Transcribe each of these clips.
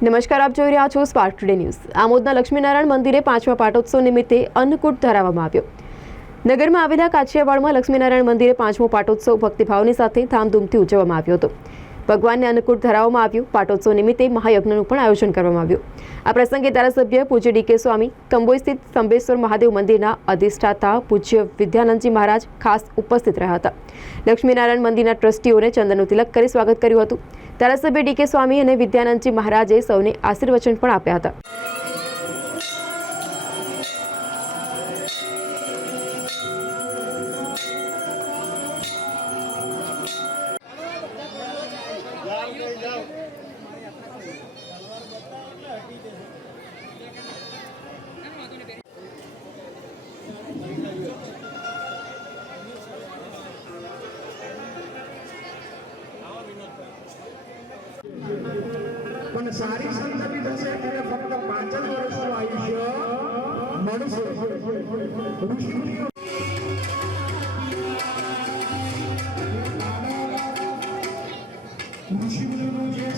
નમસ્કાર, આપ જોઈ રહ્યા છો સ્પાર્ક ટુડે ન્યૂઝ આમોદના લક્ષ્મીનારાયણ મંદિરે પાંચમા પાટોત્સવ નિમિત્તે અન્નકૂટ ધરાવવામાં આવ્યો. નગરમાં આવેલા કાછિયાવાડમાં લક્ષ્મીનારાયણ મંદિરે પાંચમો પાટોત્સવ ભક્તિભાવની સાથે ધામધૂમથી ઉજવવામાં આવ્યો હતો. ભગવાનને અનુકૂળ ધરાવવામાં આવ્યું. પાટોત્સવ નિમિત્તે મહાયજ્ઞનું પણ આયોજન કરવામાં આવ્યું. આ પ્રસંગે ધારાસભ્ય પૂજ્ય ડીકે સ્વામી, કંબોઈ સ્થિત સંબેશ્વર મહાદેવ મંદિરના અધિષ્ઠાતા પૂજ્ય વિદ્યાનંદજી મહારાજ ખાસ ઉપસ્થિત રહ્યા હતા. લક્ષ્મીનારાયણ મંદિરના ટ્રસ્ટીઓને ચંદનનું તિલક કરી સ્વાગત કર્યું હતું. ધારાસભ્ય ડીકે સ્વામી અને વિદ્યાનંદજી મહારાજે સૌને આશીર્વચન પણ આપ્યા હતા. પણ સારી સંતતિ થશે એટલે ફક્ત પાંચ જ વર્ષનું આયુષ્ય મળશે. ઋષિમુનિઓ ઋષિમુનિઓનું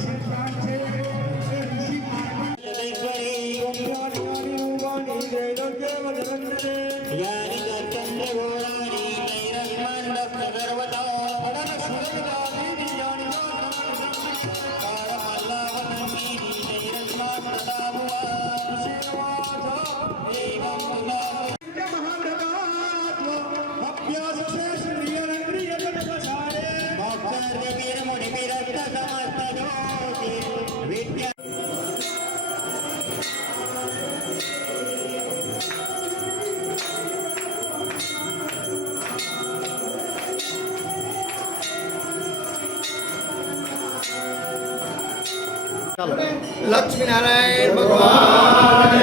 લક્ષ્મીનારાયણ ભગવાન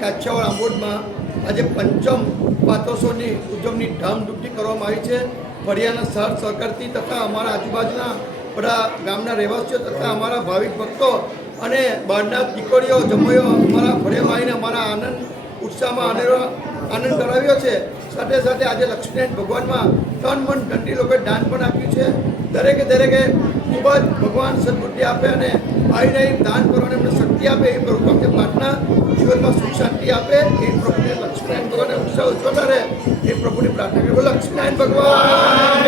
કાઠિયાવાડ આંબોડમાં આજે પંચમ પાતોત્સવની ઉજવણી ધામધૂમથી કરવામાં આવી છે. ફળિયાના સહર સહકારથી તથા અમારા આજુબાજુના બધા ગામના રહેવાસીઓ તથા અમારા ભાવિક ભક્તો અને બહારના દીકરીઓ જમોયો અમારા ફળિયામાં આવીને અમારા આનંદ, ઉત્સાહમાં આનંદ કરાવ્યો છે. સાથે સાથે આજે લક્ષ્મીનારાયણ ભગવાનમાં તન મન ઘંટી લોકોએ દાન પણ આપ્યું છે. દરેકે દરેકે ખૂબ જ ભગવાન સદબુદ્ધિ આપે અને આવીને અહીં દાન કરવાની એમને શક્તિ આપે, એ પ્રભુ ભક્તિ પાઠના જીવનમાં સુખ શાંતિ આપે, એ પ્રભુને લક્ષ્મીનારાયણ ભગવાનને ઉત્સાહ ઉજ્જવલ રહે, એ પ્રભુની પ્રાર્થના કરી લક્ષ્મીનારાયણ ભગવાન.